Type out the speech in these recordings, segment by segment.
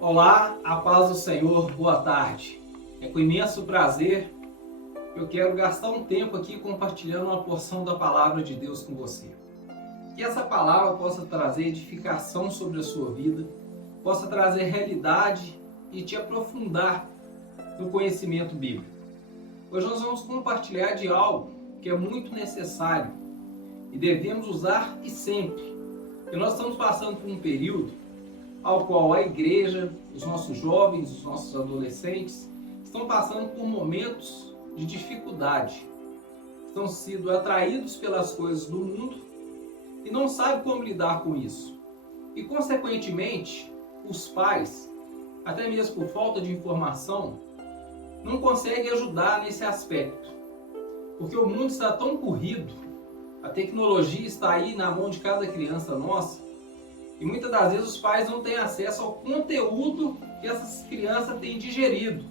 Olá, a paz do Senhor, boa tarde. É com imenso prazer que eu quero gastar um tempo aqui compartilhando uma porção da palavra de Deus com você. Que essa palavra possa trazer edificação sobre a sua vida, possa trazer realidade e te aprofundar no conhecimento bíblico. Hoje nós vamos compartilhar de algo que é muito necessário e devemos usar e sempre. Porque nós estamos passando por um período ao qual a igreja, os nossos jovens, os nossos adolescentes estão passando por momentos de dificuldade. Estão sendo atraídos pelas coisas do mundo e não sabem como lidar com isso. E, consequentemente, os pais, até mesmo por falta de informação, não conseguem ajudar nesse aspecto. Porque o mundo está tão corrido, a tecnologia está aí na mão de cada criança nossa, e muitas das vezes os pais não têm acesso ao conteúdo que essas crianças têm digerido,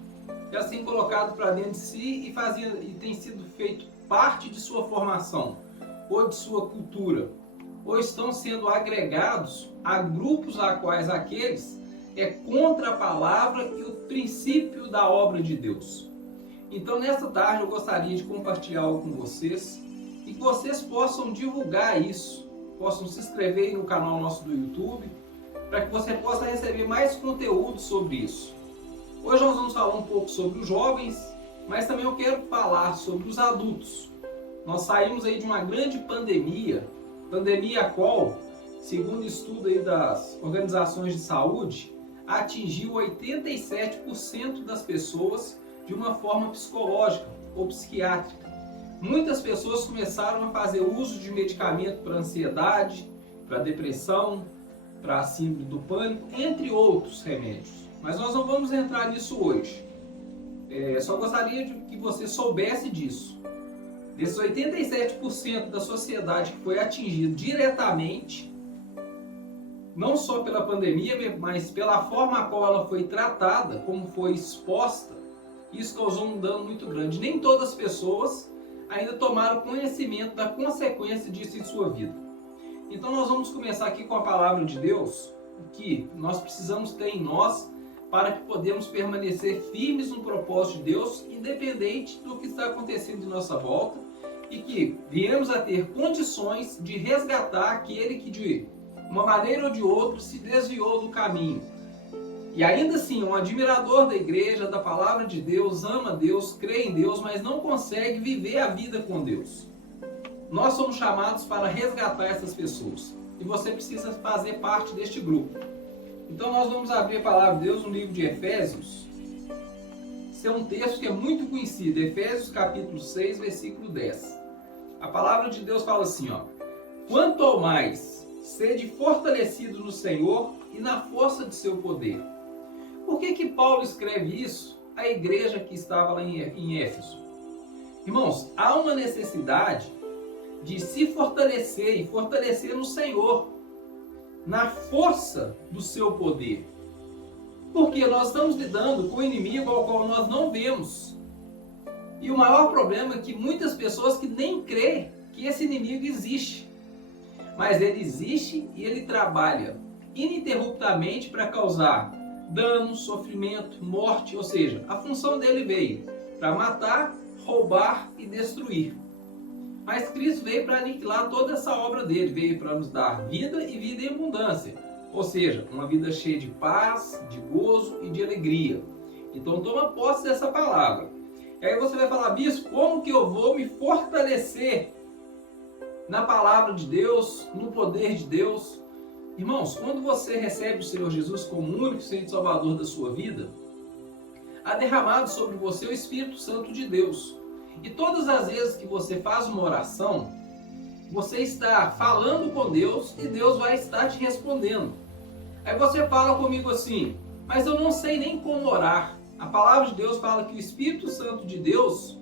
que elas têm colocado para dentro de si e tem sido feito parte de sua formação, ou de sua cultura, ou estão sendo agregados a grupos a quais aqueles é contra a palavra e o princípio da obra de Deus. Então, nesta tarde eu gostaria de compartilhar algo com vocês e que vocês possam divulgar isso, possam se inscrever aí no canal nosso do YouTube, para que você possa receber mais conteúdo sobre isso. Hoje nós vamos falar um pouco sobre os jovens, mas também eu quero falar sobre os adultos. Nós saímos aí de uma grande pandemia a qual, segundo estudo aí das organizações de saúde, atingiu 87% das pessoas de uma forma psicológica ou psiquiátrica. Muitas pessoas começaram a fazer uso de medicamento para ansiedade, para depressão, para síndrome do pânico, entre outros remédios. Mas nós não vamos entrar nisso hoje. Só gostaria de que você soubesse disso. Desses 87% da sociedade que foi atingido diretamente, não só pela pandemia, mas pela forma a qual ela foi tratada, como foi exposta, isso causou um dano muito grande. Nem todas as pessoas ainda tomaram conhecimento da consequência disso em sua vida. Então nós vamos começar aqui com a palavra de Deus, o que nós precisamos ter em nós para que podemos permanecer firmes no propósito de Deus, independente do que está acontecendo de nossa volta, e que viemos a ter condições de resgatar aquele que de uma maneira ou de outra se desviou do caminho. E ainda assim, um admirador da igreja, da palavra de Deus, ama Deus, crê em Deus, mas não consegue viver a vida com Deus. Nós somos chamados para resgatar essas pessoas. E você precisa fazer parte deste grupo. Então nós vamos abrir a palavra de Deus no livro de Efésios. Esse é um texto que é muito conhecido. Efésios capítulo 6, versículo 10. A palavra de Deus fala assim, ó: quanto ao mais, sede fortalecidos no Senhor e na força de seu poder. Por que Paulo escreve isso à igreja que estava lá em Éfeso? Irmãos, há uma necessidade de se fortalecer e fortalecer no Senhor, na força do seu poder. Porque nós estamos lidando com um inimigo ao qual nós não vemos. E o maior problema é que muitas pessoas que nem creem que esse inimigo existe. Mas ele existe e ele trabalha ininterruptamente para causar dano, sofrimento, morte, ou seja, a função dele veio para matar, roubar e destruir. Mas Cristo veio para aniquilar toda essa obra dele, veio para nos dar vida e vida em abundância, ou seja, uma vida cheia de paz, de gozo e de alegria. Então toma posse dessa palavra. E aí você vai falar, bispo, como que eu vou me fortalecer na palavra de Deus, no poder de Deus? Irmãos, quando você recebe o Senhor Jesus como o único Senhor e Salvador da sua vida, há derramado sobre você o Espírito Santo de Deus. E todas as vezes que você faz uma oração, você está falando com Deus e Deus vai estar te respondendo. Aí você fala comigo assim, mas eu não sei nem como orar. A palavra de Deus fala que o Espírito Santo de Deus,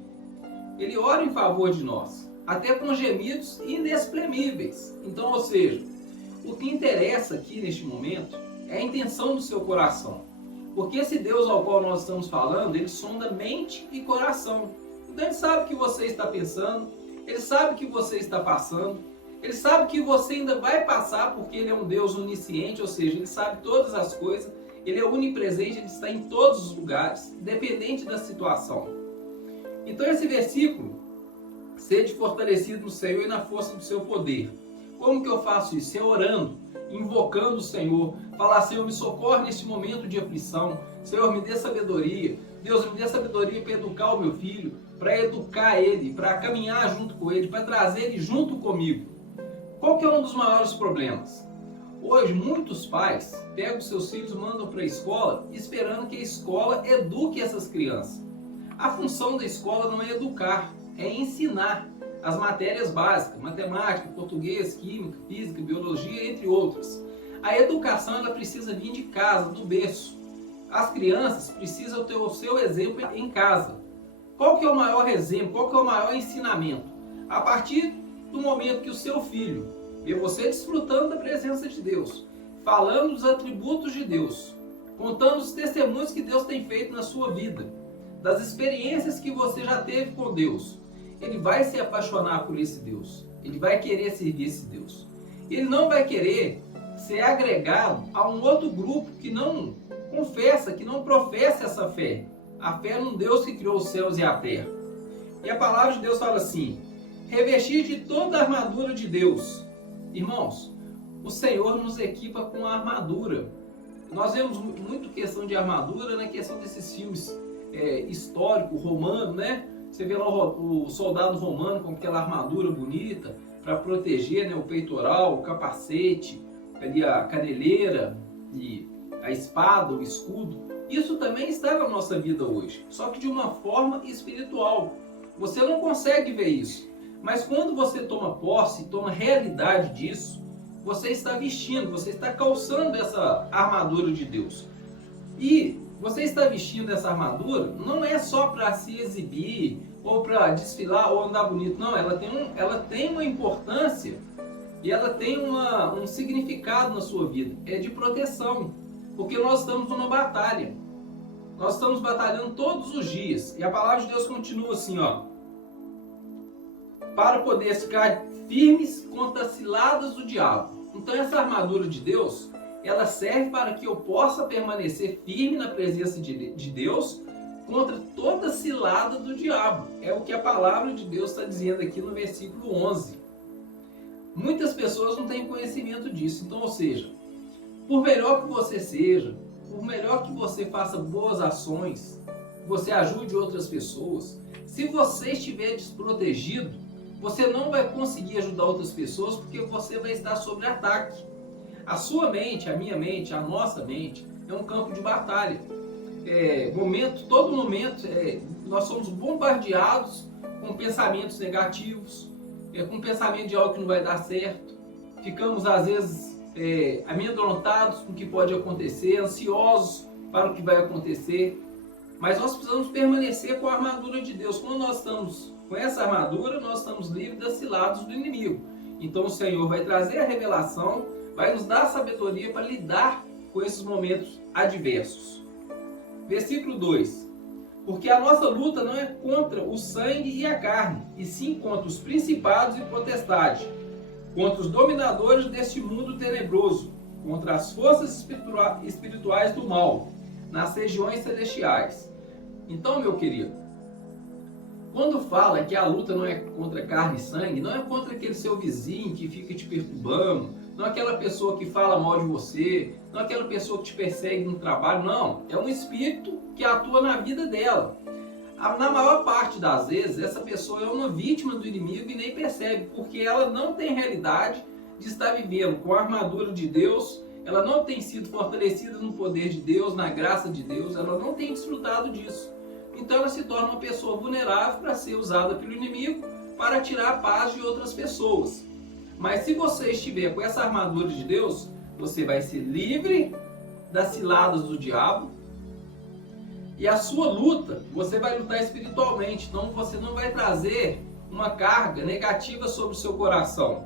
ele ora em favor de nós, até com gemidos inexprimíveis. Então, ou seja, o que interessa aqui neste momento é a intenção do seu coração. Porque esse Deus ao qual nós estamos falando, ele sonda mente e coração. Então ele sabe o que você está pensando, ele sabe o que você está passando, ele sabe que você ainda vai passar porque ele é um Deus onisciente, ou seja, ele sabe todas as coisas, Ele é onipresente, ele está em todos os lugares, independente da situação. Então esse versículo, sede fortalecido no Senhor e na força do seu poder. Como que eu faço isso? É orando, invocando o Senhor, falar: Senhor, me socorre neste momento de aflição, Senhor, me dê sabedoria, Deus, me dê sabedoria para educar o meu filho, para educar ele, para caminhar junto com ele, para trazer ele junto comigo. Qual que é um dos maiores problemas? Hoje, muitos pais pegam seus filhos e mandam para a escola esperando que a escola eduque essas crianças. A função da escola não é educar, é ensinar as matérias básicas, matemática, português, química, física, biologia, entre outras. A educação ela precisa vir de casa, do berço. As crianças precisam ter o seu exemplo em casa. Qual que é o maior exemplo? Qual que é o maior ensinamento? A partir do momento que o seu filho vê você desfrutando da presença de Deus, falando dos atributos de Deus, contando os testemunhos que Deus tem feito na sua vida, das experiências que você já teve com Deus, ele vai se apaixonar por esse Deus, ele vai querer servir esse Deus. Ele não vai querer ser agregado a um outro grupo que não confessa, que não professa essa fé, a fé num Deus que criou os céus e a terra. E a palavra de Deus fala assim: revestir de toda a armadura de Deus. Irmãos, o Senhor nos equipa com a armadura. Nós vemos muito questão de armadura, né? Questão desses filmes históricos, romanos, né? Você vê lá o soldado romano com aquela armadura bonita para proteger, né, o peitoral, o capacete, ali a caneleira, e a espada, o escudo. Isso também está na nossa vida hoje, só que de uma forma espiritual. Você não consegue ver isso, mas quando você toma posse, toma realidade disso, você está vestindo, você está calçando essa armadura de Deus. E você está vestindo essa armadura não é só para se exibir, ou para desfilar, ou andar bonito. Não, ela tem uma importância e ela tem um significado na sua vida. É de proteção, porque nós estamos numa batalha. Nós estamos batalhando todos os dias. E a palavra de Deus continua assim, ó: para poder ficar firmes contra as ciladas do diabo. Então essa armadura de Deus, ela serve para que eu possa permanecer firme na presença de Deus contra toda cilada do diabo. É o que a palavra de Deus está dizendo aqui no versículo 11. Muitas pessoas não têm conhecimento disso. Então, ou seja, por melhor que você seja, por melhor que você faça boas ações, você ajude outras pessoas, se você estiver desprotegido, você não vai conseguir ajudar outras pessoas, porque você vai estar sob ataque. A sua mente, a minha mente, a nossa mente é um campo de batalha. Todo momento nós somos bombardeados com pensamentos negativos, com pensamento de algo que não vai dar certo. Ficamos às vezes amedrontados com o que pode acontecer, ansiosos para o que vai acontecer. Mas nós precisamos permanecer com a armadura de Deus. Quando nós estamos com essa armadura, nós estamos livres das ciladas do inimigo. Então o Senhor vai trazer a revelação, vai nos dar sabedoria para lidar com esses momentos adversos. Versículo 2: porque a nossa luta não é contra o sangue e a carne, e sim contra os principados e potestades, contra os dominadores deste mundo tenebroso, contra as forças espirituais do mal, nas regiões celestiais. Então, meu querido, quando fala que a luta não é contra carne e sangue, não é contra aquele seu vizinho que fica te perturbando, não é aquela pessoa que fala mal de você, não é aquela pessoa que te persegue no trabalho, não. É um espírito que atua na vida dela. Na maior parte das vezes, essa pessoa é uma vítima do inimigo e nem percebe, porque ela não tem realidade de estar vivendo com a armadura de Deus, ela não tem sido fortalecida no poder de Deus, na graça de Deus, ela não tem desfrutado disso. Então ela se torna uma pessoa vulnerável para ser usada pelo inimigo para tirar a paz de outras pessoas. Mas se você estiver com essa armadura de Deus, você vai ser livre das ciladas do diabo. E a sua luta, você vai lutar espiritualmente. Então você não vai trazer uma carga negativa sobre o seu coração,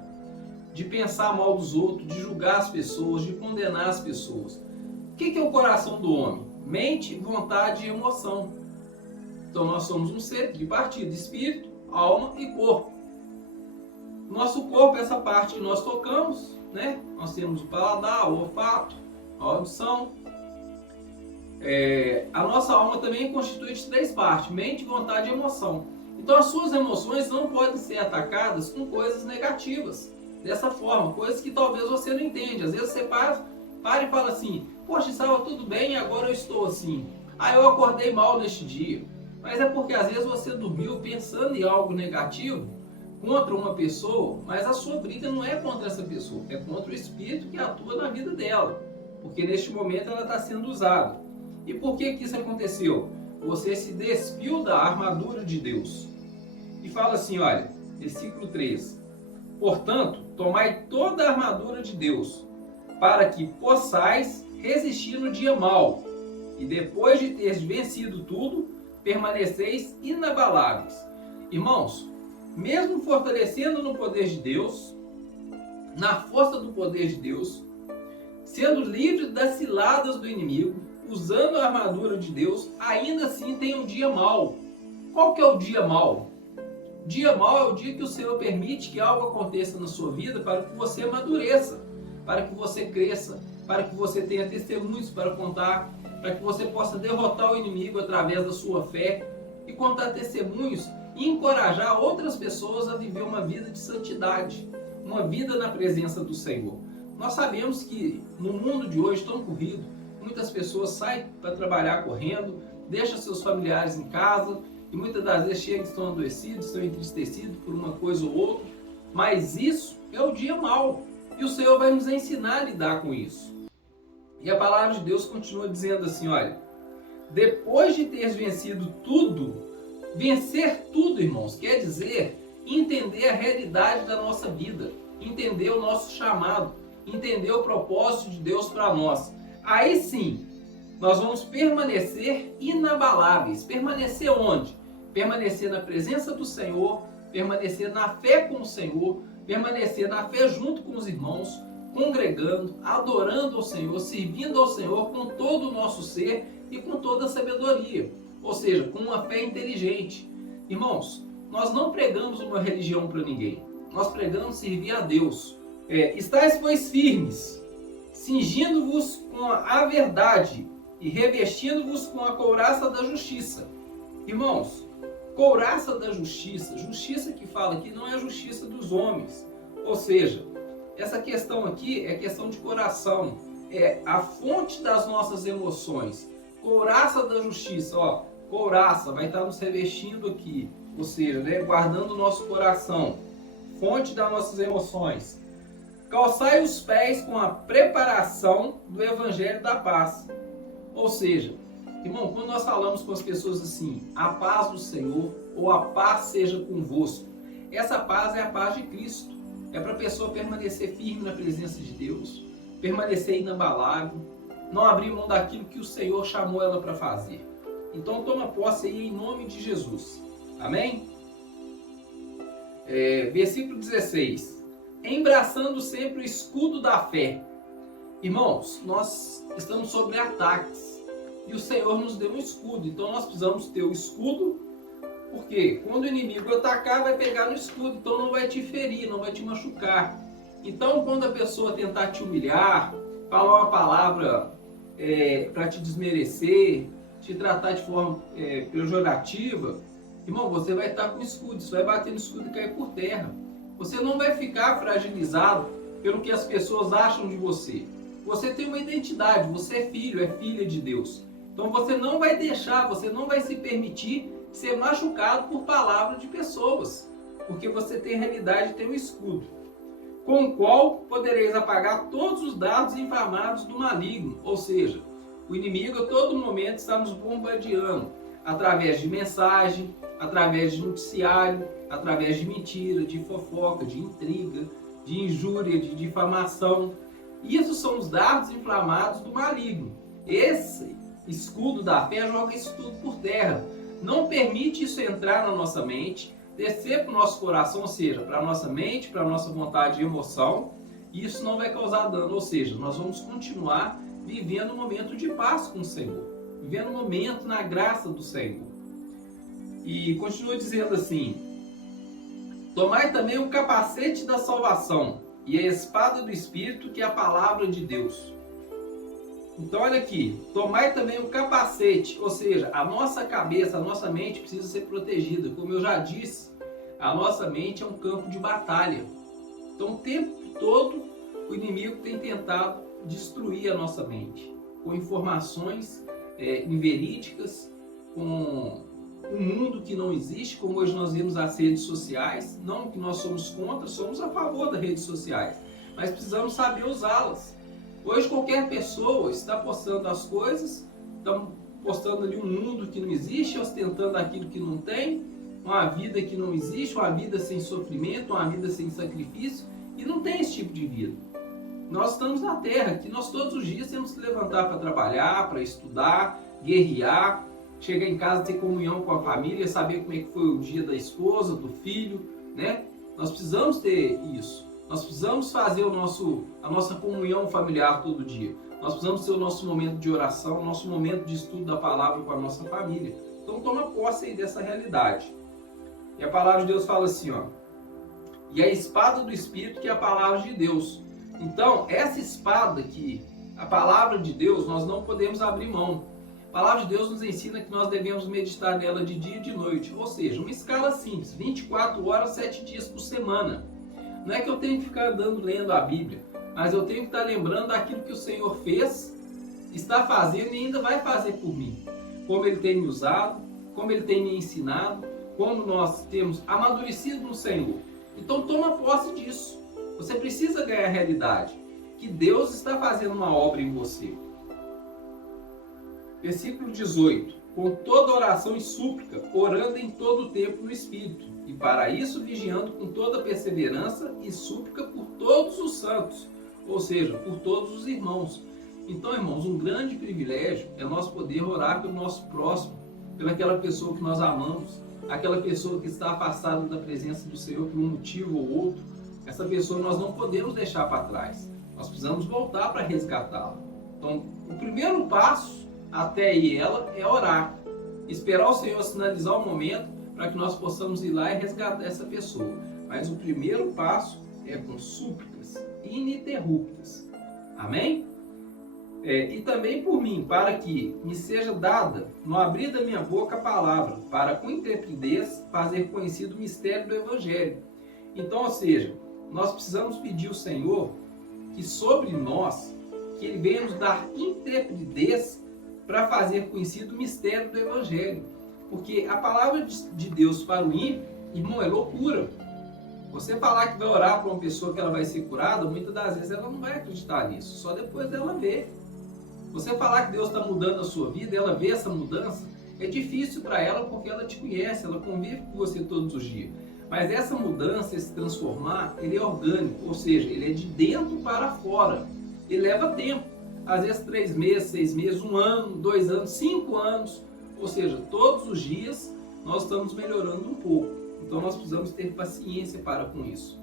de pensar mal dos outros, de julgar as pessoas, de condenar as pessoas. O que é o coração do homem? Mente, vontade e emoção. Então nós somos um ser tripartido: espírito, alma e corpo. Nosso corpo é essa parte que nós tocamos, né? Nós temos o paladar, o olfato, a audição. A nossa alma também é constituída de 3 partes: mente, vontade e emoção. Então as suas emoções não podem ser atacadas com coisas negativas. Dessa forma, coisas que talvez você não entende. Às vezes você para e fala assim: poxa, estava tudo bem e agora eu estou assim. Eu acordei mal neste dia. Mas é porque às vezes você dormiu pensando em algo negativo contra uma pessoa, mas a sua briga não é contra essa pessoa, é contra o espírito que atua na vida dela. Porque neste momento ela está sendo usada. E por que isso aconteceu? Você se despiu da armadura de Deus. E fala assim, olha, versículo 3. Portanto, tomai toda a armadura de Deus, para que possais resistir no dia mau, e depois de teres vencido tudo, permaneceis inabaláveis. Irmãos, mesmo fortalecendo no poder de Deus, na força do poder de Deus, sendo livres das ciladas do inimigo, usando a armadura de Deus, ainda assim tem um dia mau. Qual que é o dia mau? Dia mau é o dia que o Senhor permite que algo aconteça na sua vida para que você amadureça, para que você cresça, para que você tenha testemunhos para contar, para que você possa derrotar o inimigo através da sua fé e contar testemunhos e encorajar outras pessoas a viver uma vida de santidade, uma vida na presença do Senhor. Nós sabemos que no mundo de hoje tão corrido, muitas pessoas saem para trabalhar correndo, deixam seus familiares em casa e muitas das vezes chegam e estão adoecidos, estão entristecidos por uma coisa ou outra, mas isso é o dia mau e o Senhor vai nos ensinar a lidar com isso. E a palavra de Deus continua dizendo assim, olha, depois de teres vencido tudo, vencer tudo, irmãos, quer dizer entender a realidade da nossa vida, entender o nosso chamado, entender o propósito de Deus para nós. Aí sim, nós vamos permanecer inabaláveis. Permanecer onde? Permanecer na presença do Senhor, permanecer na fé com o Senhor, permanecer na fé junto com os irmãos, congregando, adorando ao Senhor, servindo ao Senhor com todo o nosso ser e com toda a sabedoria. Ou seja, com uma fé inteligente. Irmãos, nós não pregamos uma religião para ninguém. Nós pregamos servir a Deus. Estais, pois, firmes, cingindo-vos com a verdade e revestindo-vos com a couraça da justiça. Irmãos, couraça da justiça, justiça que fala aqui não é a justiça dos homens. Ou seja, essa questão aqui é questão de coração, é a fonte das nossas emoções. Couraça da justiça, ó, couraça vai estar nos revestindo aqui, ou seja, guardando o nosso coração, fonte das nossas emoções. Calçai os pés com a preparação do evangelho da paz. Ou seja, irmão, quando nós falamos com as pessoas assim, a paz do Senhor ou a paz seja convosco, essa paz é a paz de Cristo. É para a pessoa permanecer firme na presença de Deus, permanecer inabalável, não abrir mão daquilo que o Senhor chamou ela para fazer. Então toma posse aí em nome de Jesus. Amém? Versículo 16. Embraçando sempre o escudo da fé. Irmãos, nós estamos sobre ataques e o Senhor nos deu um escudo. Então nós precisamos ter o escudo, porque quando o inimigo atacar, vai pegar no escudo, então não vai te ferir, não vai te machucar. Então quando a pessoa tentar te humilhar, falar uma palavra para te desmerecer, te tratar de forma pejorativa, irmão, você vai estar com o escudo, você vai bater no escudo e cair por terra. Você não vai ficar fragilizado pelo que as pessoas acham de você. Você tem uma identidade, você é filho, é filha de Deus. Então você não vai deixar, você não vai se permitir ser machucado por palavras de pessoas, porque você tem realidade, tem um escudo, com o qual podereis apagar todos os dardos inflamados do maligno. Ou seja, o inimigo a todo momento está nos bombardeando, através de mensagem, através de noticiário, através de mentira, de fofoca, de intriga, de injúria, de difamação. Isso são os dardos inflamados do maligno. Esse escudo da fé joga isso tudo por terra. Não permite isso entrar na nossa mente, descer para o nosso coração, ou seja, para a nossa mente, para a nossa vontade e emoção. E isso não vai causar dano, ou seja, nós vamos continuar vivendo um momento de paz com o Senhor, vivendo um momento na graça do Senhor. E continua dizendo assim: tomai também o capacete da salvação e a espada do Espírito, que é a palavra de Deus. Então olha aqui, tomai também o capacete, ou seja, a nossa cabeça, a nossa mente precisa ser protegida. Como eu já disse, a nossa mente é um campo de batalha. Então o tempo todo o inimigo tem tentado destruir a nossa mente com informações inverídicas, com um mundo que não existe, como hoje nós vemos as redes sociais. Não que nós somos contra, somos a favor das redes sociais, mas precisamos saber usá-las. Hoje qualquer pessoa está postando as coisas, está postando ali um mundo que não existe, ostentando aquilo que não tem, uma vida que não existe, uma vida sem sofrimento, uma vida sem sacrifício, e não tem esse tipo de vida. Nós estamos na Terra, que nós todos os dias temos que levantar para trabalhar, para estudar, guerrear, chegar em casa, ter comunhão com a família, saber como é que foi o dia da esposa, do filho, né? Nós precisamos ter isso. Nós precisamos fazer a nossa comunhão familiar todo dia. Nós precisamos ter o nosso momento de oração, o nosso momento de estudo da palavra com a nossa família. Então toma posse aí dessa realidade. E a palavra de Deus fala assim, ó. E a espada do Espírito, que é a palavra de Deus. Então, essa espada aqui, a palavra de Deus, nós não podemos abrir mão. A palavra de Deus nos ensina que nós devemos meditar nela de dia e de noite. Ou seja, uma escala simples, 24 horas, 7 dias por semana. Não é que eu tenho que ficar andando lendo a Bíblia, mas eu tenho que estar lembrando daquilo que o Senhor fez, está fazendo e ainda vai fazer por mim. Como Ele tem me usado, como Ele tem me ensinado, como nós temos amadurecido no Senhor. Então toma posse disso. Você precisa ganhar a realidade que Deus está fazendo uma obra em você. Versículo 18. Com toda oração e súplica, orando em todo o tempo no Espírito, e para isso vigiando com toda perseverança e súplica por todos os santos, ou seja, por todos os irmãos. Então, irmãos, um grande privilégio é nós poder orar pelo nosso próximo, pelaquela pessoa que nós amamos, aquela pessoa que está afastada da presença do Senhor por um motivo ou outro. Essa pessoa nós não podemos deixar para trás. Nós precisamos voltar para resgatá-la. Então, o primeiro passo até ir ela é orar. Esperar o Senhor sinalizar o momento para que nós possamos ir lá e resgatar essa pessoa. Mas o primeiro passo é com súplicas ininterruptas. Amém? E também por mim, para que me seja dada, no abrir da minha boca, a palavra, para com intrepidez fazer conhecido o mistério do Evangelho. Então, ou seja, nós precisamos pedir ao Senhor que sobre nós, que Ele venha nos dar intrepidez para fazer conhecido o mistério do Evangelho. Porque a palavra de Deus para o ímpio, irmão, é loucura. Você falar que vai orar para uma pessoa que ela vai ser curada, muitas das vezes ela não vai acreditar nisso, só depois dela ver. Você falar que Deus está mudando a sua vida, ela vê essa mudança, é difícil para ela porque ela te conhece, ela convive com você todos os dias. Mas essa mudança, esse transformar, ele é orgânico, ou seja, ele é de dentro para fora. Ele leva tempo, às vezes 3 meses, 6 meses, 1 ano, 2 anos, 5 anos. Ou seja, todos os dias nós estamos melhorando um pouco. Então nós precisamos ter paciência para com isso.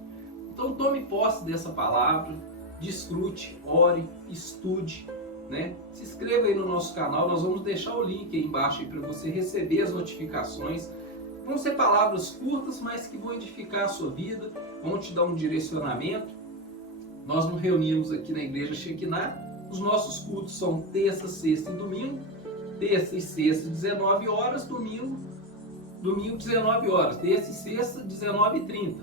Então tome posse dessa palavra, desfrute, ore, estude, né? Se inscreva aí no nosso canal, nós vamos deixar o link aí embaixo para você receber as notificações. Vão ser palavras curtas, mas que vão edificar a sua vida, vão te dar um direcionamento. Nós nos reunimos aqui na Igreja Shekinah. Os nossos cultos são terça, sexta e domingo. Terça e sexta, 19 horas. Domingo, 19 horas. Terça e sexta, 19h30.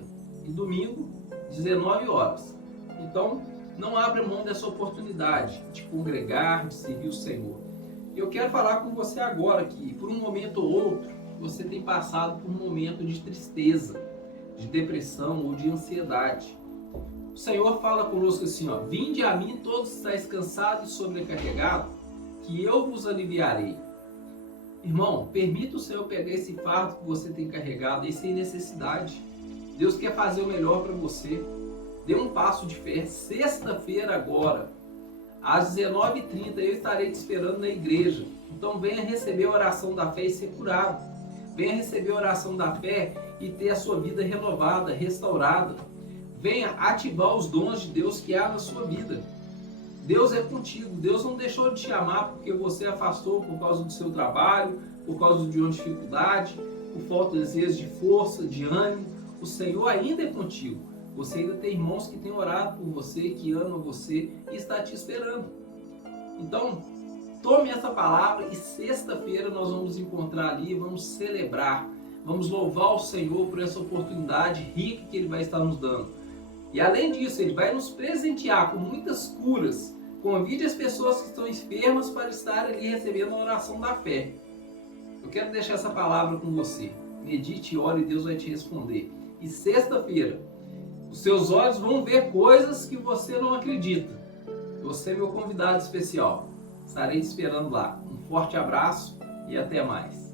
E domingo, 19 horas. Então, não abra mão dessa oportunidade de congregar, de servir o Senhor. Eu quero falar com você agora que, por um momento ou outro, você tem passado por um momento de tristeza, de depressão ou de ansiedade. O Senhor fala conosco assim, ó: vinde a mim todos que estáis cansados e sobrecarregados, que eu vos aliviarei. Irmão, permita o Senhor pegar esse fardo que você tem carregado aí sem necessidade. Deus quer fazer o melhor para você. Dê um passo de fé. Sexta-feira agora, às 19h30, eu estarei te esperando na igreja. Então venha receber a oração da fé e ser curado. Venha receber a oração da fé e ter a sua vida renovada, restaurada. Venha ativar os dons de Deus que há na sua vida. Deus é contigo. Deus não deixou de te amar porque você afastou por causa do seu trabalho, por causa de uma dificuldade, por falta às vezes de força, de ânimo. O Senhor ainda é contigo. Você ainda tem irmãos que têm orado por você, que amam você e está te esperando. Então, tome essa palavra e sexta-feira nós vamos encontrar ali, vamos celebrar, vamos louvar o Senhor por essa oportunidade rica que Ele vai estar nos dando. E além disso, Ele vai nos presentear com muitas curas. Convide as pessoas que estão enfermas para estarem ali recebendo a oração da fé. Eu quero deixar essa palavra com você. Medite e ore e Deus vai te responder. E sexta-feira, os seus olhos vão ver coisas que você não acredita. Você é meu convidado especial. Estarei te esperando lá. Um forte abraço e até mais.